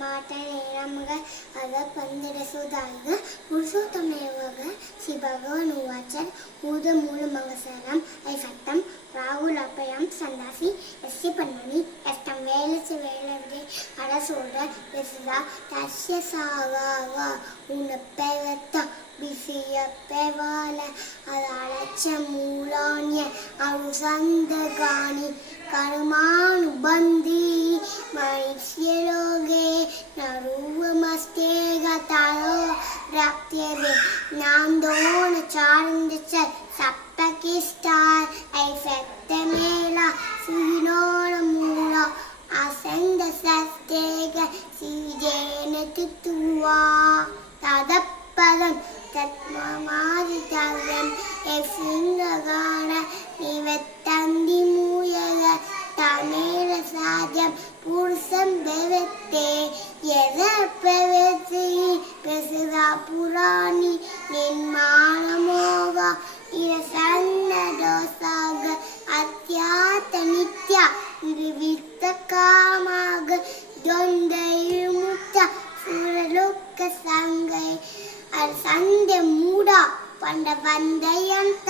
ಮಾತನಾಗ ಆಗ ಪಂದಿರಿಸುವುದಾಗ ಪುರುಷೋತ್ತಮಯುವಾಗ ಶ್ರೀ ಭಗವನ್ ಉವಾಚರ್ ಮೂದ ಮೂಲ ಮಂಗಸರಂ ಐಸಟ್ಟಂ ராகுல் அப்பயம் சந்தாசி எஸ் சி பன்மணி எஸ் தம் வேலசி வேலவிடை அரசோட பெசுதா தஷ்ய சாவா உன்னை பெவத்தா காணி கருமானு நருவமஸ்தேக தரோ ரப்தியதே நாந்தோன சார்ந்தச்ச சப்தகிஸ்டார் ஐஃபெக்த மேலா சீனோன மூலா அசந்த சஸ்தேக சீஜேன துத்துவா. ததப்பதம் தத்மமாதி தவம் எசிங்ககான நிவத்தந்தி மூயக தமேல சாத்தியம் புருஷம் பெவத்தே பெசுதா புராணி நின்மானமோகா இர சன்ன தோசாக அத்தியாத்த நித்யா நிருவித்த காமாக தொந்தையில் முத்த சுரலோக்க சங்கை. அது சந்தை மூடா பண்ட வந்தயம் தவே நன்றி